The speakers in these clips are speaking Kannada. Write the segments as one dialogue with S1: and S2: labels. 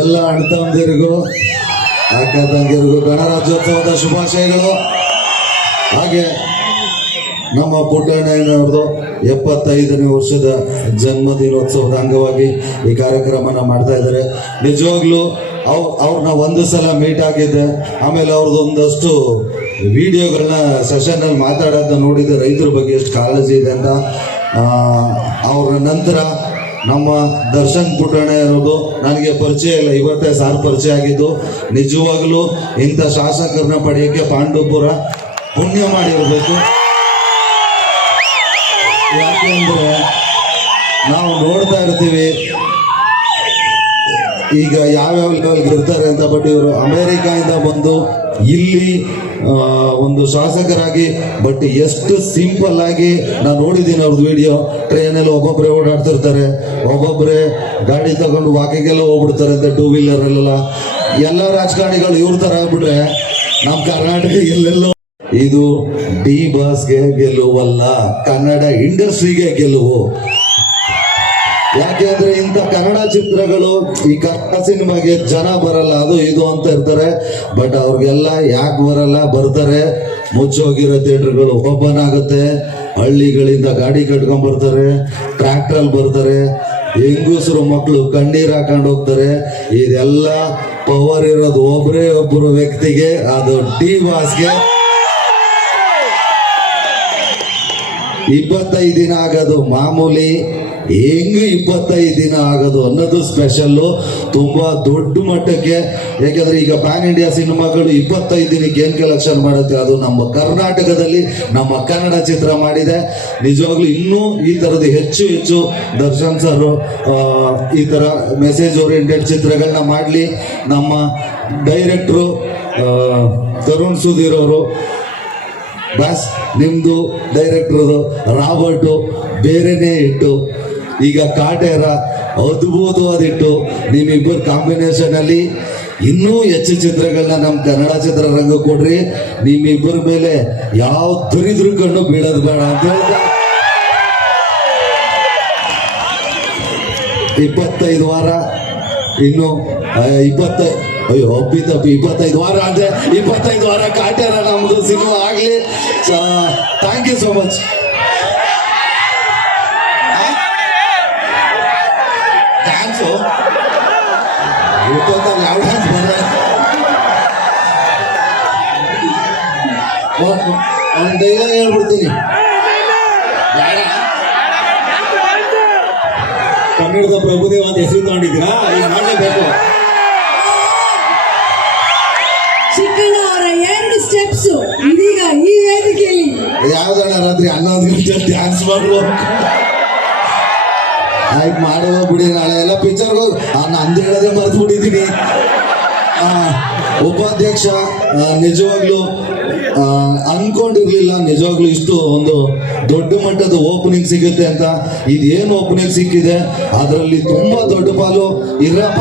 S1: ಎಲ್ಲ ಅಣ್ಣ ತಂದಿರಿಗೂ ಅಕ್ಕ ತಂಗಿರಿಗೂ ಗಣರಾಜ್ಯೋತ್ಸವದ ಶುಭಾಶಯಗಳು. ಹಾಗೆ ನಮ್ಮ ಪುಟ್ಟಣ್ಣನವ್ರದ್ದು ಎಪ್ಪತ್ತೈದನೇ ವರ್ಷದ ಜನ್ಮದಿನೋತ್ಸವದ ಅಂಗವಾಗಿ ಈ ಕಾರ್ಯಕ್ರಮನ ಮಾಡ್ತಾ ಇದ್ದಾರೆ. ನಿಜವಾಗ್ಲೂ ಅವ್ ಅವ್ರನ್ನ ಒಂದು ಸಲ ಮೀಟ್ ಆಗಿದ್ದೆ, ಆಮೇಲೆ ಅವ್ರದ್ದು ಒಂದಷ್ಟು ವಿಡಿಯೋಗಳನ್ನ ಸೆಷನಲ್ಲಿ ಮಾತಾಡೋದನ್ನ ನೋಡಿದ್ದೆ. ರೈತರ ಬಗ್ಗೆ ಎಷ್ಟು ಕಾಳಜಿ ಇದೆ ಅಂತ ಅವ್ರ ನಂತರ ನಮ್ಮ ದರ್ಶನ್ ಪುಟ್ಟಣ್ಣ ಇರೋದು ನನಗೆ ಪರಿಚಯ ಇಲ್ಲ. ಇವತ್ತೇ ಸಾರ್ ಪರಿಚಯ ಆಗಿದ್ದು ನಿಜವಾಗ್ಲೂ ಇಂಥ ಶಾಸಕರನ್ನ ಪಡೆಯೋಕ್ಕೆ ಪಾಂಡವಪುರ ಪುಣ್ಯ ಮಾಡಿರಬೇಕು. ಯಾಕೆಂದ್ರೆ ನಾವು ನೋಡ್ತಾ ಇರ್ತೀವಿ, ಈಗ ಯಾವ್ಯಾವ ಲೆವೆಲ್ಗೆ ಇರ್ತಾರೆ ಅಂತ ಬಟ್ ಇವರು ಅಮೇರಿಕಾಯಿಂದ ಬಂದು ಇಲ್ಲಿ ಒಂದು ಶಾಸಕರಾಗಿ ಬಟ್ ಎಷ್ಟು ಸಿಂಪಲ್ ಆಗಿ ನಾನು ನೋಡಿದ್ದೀನಿ ಅವ್ರದ್ದು ವಿಡಿಯೋ ಟ್ರೈನಲ್ಲಿ ಒಬ್ಬೊಬ್ಬರೇ ಓಡಾಡ್ತಿರ್ತಾರೆ ಒಬ್ಬೊಬ್ಬರೇ ಗಾಡಿ ತಗೊಂಡು ವಾಕಿಗೆಲ್ಲ ಹೋಗ್ಬಿಡ್ತಾರೆ ಅಂತ ಟೂ ವೀಲರಲ್ಲೆಲ್ಲ ಎಲ್ಲ ರಾಜಕಾರಣಿಗಳು ಇವ್ರ ಥರ ಆಗ್ಬಿಟ್ರೆ ನಮ್ಮ ಕರ್ನಾಟಕ ಎಲ್ಲೆಲ್ಲೋ ಇದು ಡಿ ಬಸ್ಗೆ ಗೆಲುವಲ್ಲ ಕನ್ನಡ ಇಂಡಸ್ಟ್ರಿಗೆ ಗೆಲುವು ಯಾಕೆಂದ್ರೆ ಇಂಥ ಕನ್ನಡ ಚಿತ್ರಗಳು ಈ ಕನ್ನಡ ಸಿನಿಮಾಗೆ ಜನ ಬರಲ್ಲ, ಅದು ಇದು ಅಂತ ಇರ್ತಾರೆ. ಬಟ್ ಅವ್ರಿಗೆಲ್ಲ ಯಾಕೆ ಬರಲ್ಲ? ಬರ್ತಾರೆ. ಮುಚ್ಚೋಗಿರೋ ಥಿಯೇಟರ್ಗಳು ಓಪನ್ ಆಗುತ್ತೆ. ಹಳ್ಳಿಗಳಿಂದ ಗಾಡಿ ಕಟ್ಕೊಂಡ್ ಬರ್ತಾರೆ. ಟ್ರ್ಯಾಕ್ಟ್ರಲ್ಲಿ ಬರ್ತಾರೆ. ಹೆಂಗಸರು ಮಕ್ಕಳು ಕಣ್ಣೀರ್ ಹಾಕೊಂಡು ಹೋಗ್ತಾರೆ. ಇದೆಲ್ಲ ಪವರ್ ಇರೋದು ಒಬ್ಬರೇ ಒಬ್ಬರು ವ್ಯಕ್ತಿಗೆ. ಅದು ಡಿ ಬಾಸ್ಗೆ. ಇಪ್ಪತ್ತೈದು ದಿನ ಆಗೋದು ಮಾಮೂಲಿ. ಹೆಂಗ್ ಇಪ್ಪತ್ತೈದು ದಿನ ಆಗೋದು ಅನ್ನೋದು ಸ್ಪೆಷಲ್ಲು ತುಂಬ ದೊಡ್ಡ ಮಟ್ಟಕ್ಕೆ. ಏಕೆಂದರೆ ಈಗ ಪ್ಯಾನ್ ಇಂಡಿಯಾ ಸಿನಿಮಾಗಳು ಇಪ್ಪತ್ತೈದು ದಿನಕ್ಕೆ ಏನು ಕಲೆಕ್ಷನ್ ಮಾಡುತ್ತೆ? ಅದು ನಮ್ಮ ಕರ್ನಾಟಕದಲ್ಲಿ ನಮ್ಮ ಕನ್ನಡ ಚಿತ್ರ ಮಾಡಿದೆ. ನಿಜವಾಗ್ಲೂ ಇನ್ನೂ ಈ ಥರದ್ದು ಹೆಚ್ಚು ಹೆಚ್ಚು ದರ್ಶನ್ ಸರ್ ಈ ಥರ ಮೆಸೇಜ್ ಓರಿಯೆಂಟೆಡ್ ಚಿತ್ರಗಳನ್ನ ಮಾಡಲಿ. ನಮ್ಮ ಡೈರೆಕ್ಟ್ರು ತರುಣ್ ಸುಧೀರ್ ಅವರು ಬಸ್ ನಿಮ್ಮದು ಡೈರೆಕ್ಟ್ರದು ರಾಬರ್ಟು, ಬೇರೆನೇ ಇಟ್ಟು ಈಗ ಕಾಟೇರ ಅದ್ಭುತವಾದಿಟ್ಟು ನಿಮ್ಮಿಬ್ಬರ ಕಾಂಬಿನೇಷನ್ ಅಲ್ಲಿ ಇನ್ನೂ ಹೆಚ್ಚು ಚಿತ್ರಗಳನ್ನ ನಮ್ಮ ಕನ್ನಡ ಚಿತ್ರರಂಗ ಕೊಡ್ರಿ. ನಿಮ್ಮಿಬ್ಬರ ಮೇಲೆ ಯಾವ ದುರಿದ್ರು ಕಣ್ಣು ಬೀಳೋದು ಬೇಡ ಅಂತ ಇಪ್ಪತ್ತೈದು ವಾರ, ಇನ್ನು ಇಪ್ಪತ್ತ, ಅಯ್ಯೋ ಒಪ್ಪಿ ತಪ್ಪಿ ಇಪ್ಪತ್ತೈದು ವಾರ ಅಂದ್ರೆ ಇಪ್ಪತ್ತೈದು ವಾರ ಕಾಟ್ಯಾರ ನಮ್ದು ಸಿನಿಮಾ ಆಗ್ಲಿ. Thank you so much dance ಯಾವ ಡ್ಯಾನ್ಸ್ ಬಂದ್ರೆ ಡೈಲಾಗ್ ಹೇಳ್ಬಿಡ್ತೀನಿ. ಬೇಡ
S2: ಕನ್ನಡದ ಪ್ರಭುದೇವ ಅಂತ ಹೆಸರು ತಗೊಂಡಿದ್ದೀರಾ? ಈಗ ಮಾಡಲೇಬೇಕು.
S3: ಚಿಕ್ಕಣ್ಣ ಅವರ ಎರಡು ಸ್ಟೆಪ್ಸ್ ಇದೀಗ ಈ ವೇದಿಕೆಯಲ್ಲಿ.
S1: ಯಾವ್ದಣ್ಣ ರಾತ್ರಿ ಹನ್ನೊಂದು ಗಂಟೆ ಡ್ಯಾನ್ಸ್ ಮಾಡುವ? ಆಯ್ತು ಮಾಡೋ ಬಿಡಿ ನಾಳೆ. ಎಲ್ಲ ಪಿಕ್ಚರ್ಗೆ ನಂದು ಹೇಳದೆ ಮರೆತು ಬಿಟ್ಟಿದ್ದೀನಿ ಉಪಾಧ್ಯಕ್ಷ ನಿಜವಾಗ್ಲೂ ಅನ್ಕೊಂಡಿರ್ಲಿಲ್ಲ. ನಿಜವಾಗ್ಲೂ ಇಷ್ಟು ಒಂದು ದೊಡ್ಡ ಮಟ್ಟದ ಓಪನಿಂಗ್ ಸಿಗುತ್ತೆ ಅಂತ. ಇದೇನು ಓಪನಿಂಗ್ ಸಿಕ್ಕಿದೆ? ಅದರಲ್ಲಿ ತುಂಬಾ ದೊಡ್ಡ ಪಾಲು. ಇರಪ್ಪ.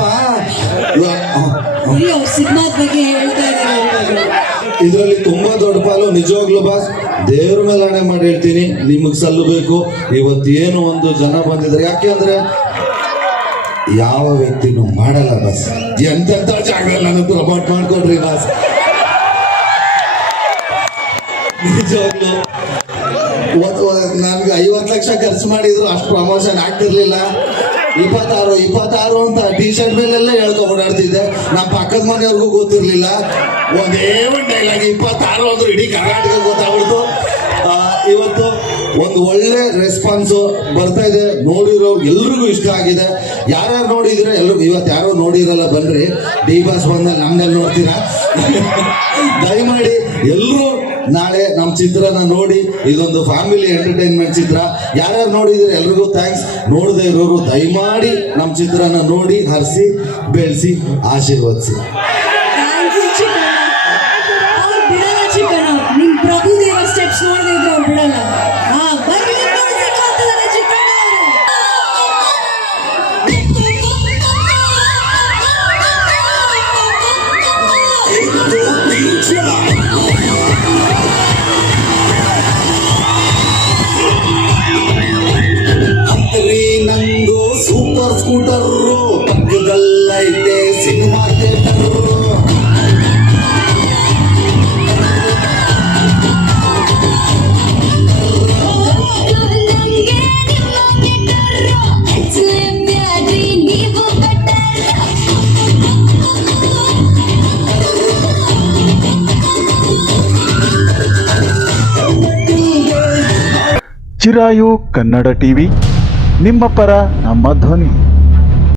S3: ಸಿನಿಮಾದ ಬಗ್ಗೆ ಹೇಳ್ತಾ
S1: ಇದರಲ್ಲಿ ತುಂಬಾ ದೊಡ್ಡ ಪಾಲು. ನಿಜವಾಗ್ಲೂ ಬಾಸ್, ದೇವ್ರ ಮೇಲೆ ಹಣೆ ಮಾಡಿ ಹೇಳ್ತೀನಿ, ನಿಮಗೆ ಸಲ್ಲಬೇಕು ಇವತ್ತೇನು ಒಂದು ಜನ ಬಂದಿದ್ದಾರೆ. ಯಾಕೆ ಅಂದ್ರೆ ಯಾವ ವ್ಯಕ್ತಿನೂ ಮಾಡಲ್ಲ ಬಾಸ್. ಎಂತೆಂತ ಜಾಗ ನನಗೆ ಪ್ರಮೋಟ್ ಮಾಡ್ಕೊಡ್ರಿ ಬಾಸ್. ನಿಜವಾಗ್ಲು. ನನ್ಗೆ ಐವತ್ತು ಲಕ್ಷ ಖರ್ಚು ಮಾಡಿದ್ರು, ಅಷ್ಟು ಪ್ರಮೋಷನ್ ಆಗ್ತಿರ್ಲಿಲ್ಲ. ಇಪ್ಪತ್ತಾರು ಇಪ್ಪತ್ತಾರು ಅಂತ ಟಿ ಶರ್ಟ್ ಮೇಲೆಲ್ಲ ಹೇಳ್ಕೊ ಓಡಾಡ್ತಿದ್ದೆ ನಮ್ಮ ಪಕ್ಕದ ಮನೆಯವ್ರಿಗೂ ಗೊತ್ತಿರ್ಲಿಲ್ಲ. ಒಂದೇ ಒಂದು ಡೈಲಾಗ್ ಇಪ್ಪತ್ತಾರು ಅಂದ್ರೆ ಇಡೀ ಕರ್ನಾಟಕ ಗೊತ್ತಾಗ್ಬಿಡ್ತು. ಇವತ್ತು ಒಂದು ಒಳ್ಳೆ ರೆಸ್ಪಾನ್ಸು ಬರ್ತಾ ಇದೆ. ನೋಡಿರೋ ಎಲ್ರಿಗೂ ಇಷ್ಟ ಆಗಿದೆ. ಯಾರ್ಯಾರು ನೋಡಿದ್ರೆ ಎಲ್ರಿಗೂ ಇವತ್ತು ಯಾರೋ ನೋಡಿರಲ್ಲ, ಬನ್ರಿ. ಡಿ ಬಾಸ್ ಬಂದ ನಮ್ಮಲ್ಲಿ ನೋಡ್ತೀರಾ? ದಯಮಾಡಿ ಎಲ್ಲರೂ ನಾಳೆ ನಮ್ಮ ಚಿತ್ರನ ನೋಡಿ. ಇದೊಂದು ಫ್ಯಾಮಿಲಿ ಎಂಟರ್ಟೈನ್ಮೆಂಟ್ ಚಿತ್ರ. ಯಾರ್ಯಾರು ನೋಡಿದ್ರೆ ಎಲ್ರಿಗೂ ಥ್ಯಾಂಕ್ಸ್ ನೋಡದೆ ಇರೋರು ದಯಮಾಡಿ ನಮ್ಮ ಚಿತ್ರನ ನೋಡಿ, ಹರಿಸಿ, ಬೆಳೆಸಿ, ಆಶೀರ್ವದಿಸಿ. ಹತ್ರಿ ನಂದು ಸೂಪರ್ ಸ್ಕೂಟರ್ ಪಕ್ಕದಲ್ಲೈತೆ ಸಿನಿಮಾ ಥಿಯೇಟರ್
S4: ನೀವು
S5: ಚಿರಾಯು ಕನ್ನಡ ಟಿವಿ ನಿಮ್ಮ ಪರ ನಮ್ಮ ಧ್ವನಿ